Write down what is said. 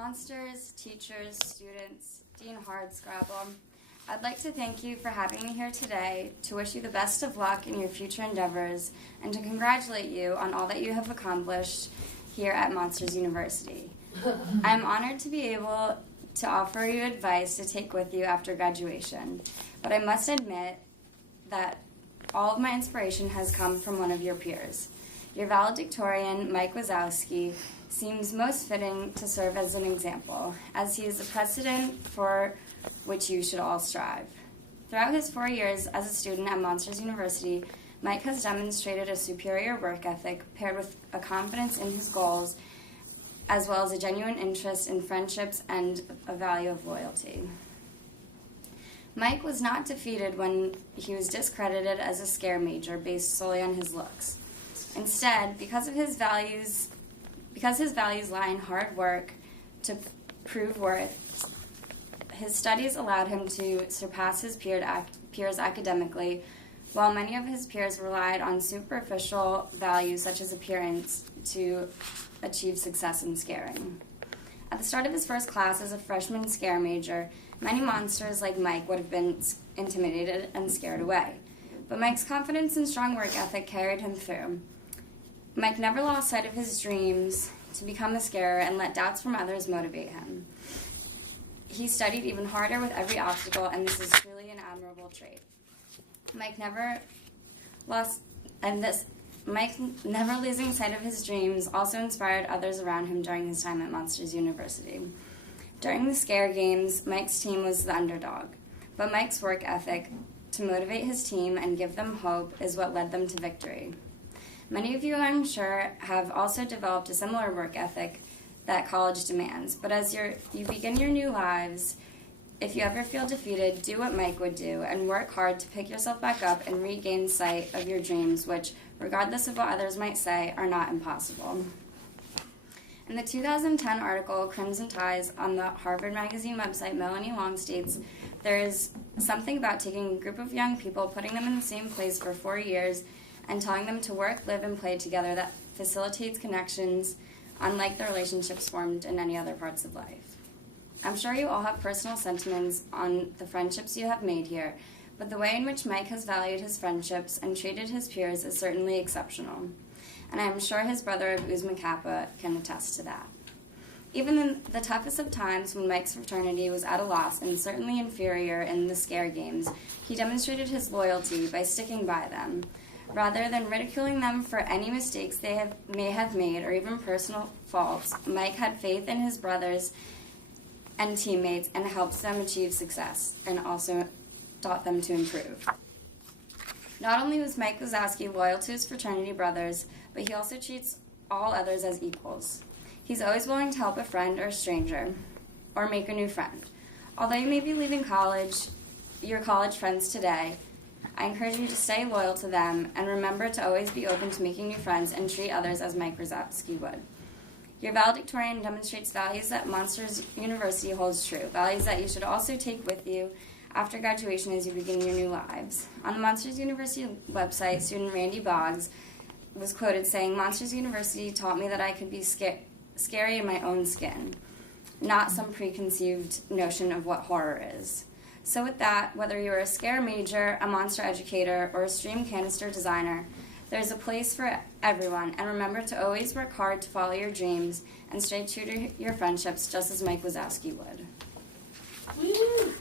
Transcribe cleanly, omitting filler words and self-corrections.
Monsters, teachers, students, Dean Hardscrabble, I'd like to thank you for having me here today, to wish you the best of luck in your future endeavors, and to congratulate you on all that you have accomplished here at Monsters University. I am honored to be able to offer you advice to take with you after graduation, but I must admit that all of my inspiration has come from one of your peers. Your valedictorian, Mike Wazowski, seems most fitting to serve as an example, as he is a precedent for which you should all strive. Throughout his 4 years as a student at Monsters University, Mike has demonstrated a superior work ethic paired with a confidence in his goals, as well as a genuine interest in friendships and a value of loyalty. Mike was not defeated when he was discredited as a scare major based solely on his looks. Instead, because his values lie in hard work to prove worth, his studies allowed him to surpass his peers academically, while many of his peers relied on superficial values such as appearance to achieve success in scaring. At the start of his first class as a freshman scare major, many monsters like Mike would have been intimidated and scared away. But Mike's confidence and strong work ethic carried him through. Mike never lost sight of his dreams to become a scarer and let doubts from others motivate him. He studied even harder with every obstacle, and this is truly an admirable trait. Mike never losing sight of his dreams also inspired others around him during his time at Monsters University. During the scare games, Mike's team was the underdog, but Mike's work ethic to motivate his team and give them hope is what led them to victory. Many of you, I'm sure, have also developed a similar work ethic that college demands, but as you begin your new lives, if you ever feel defeated, do what Mike would do and work hard to pick yourself back up and regain sight of your dreams, which, regardless of what others might say, are not impossible. In the 2010 article, Crimson Ties, on the Harvard Magazine website, Melanie Long states, "There is something about taking a group of young people, putting them in the same place for 4 years, and telling them to work, live, and play together that facilitates connections unlike the relationships formed in any other parts of life." I'm sure you all have personal sentiments on the friendships you have made here, but the way in which Mike has valued his friendships and treated his peers is certainly exceptional, and I am sure his brother of Uzma Kappa can attest to that. Even in the toughest of times, when Mike's fraternity was at a loss and certainly inferior in the scare games, he demonstrated his loyalty by sticking by them. Rather than ridiculing them for any mistakes they may have made or even personal faults, Mike had faith in his brothers and teammates and helped them achieve success and also taught them to improve. Not only was Mike Wazowski loyal to his fraternity brothers, but he also treats all others as equals. He's always willing to help a friend or a stranger or make a new friend. Although you may be leaving college, your college friends today, I encourage you to stay loyal to them and remember to always be open to making new friends and treat others as Mike Wazowski would. Your valedictorian demonstrates values that Monsters University holds true, values that you should also take with you after graduation as you begin your new lives. On the Monsters University website, student Randy Boggs was quoted saying, "Monsters University taught me that I could be scary in my own skin, not some preconceived notion of what horror is." So with that, whether you're a scare major, a monster educator, or a stream canister designer, there's a place for everyone, and remember to always work hard to follow your dreams and stay true to your friendships just as Mike Wazowski would. Woo!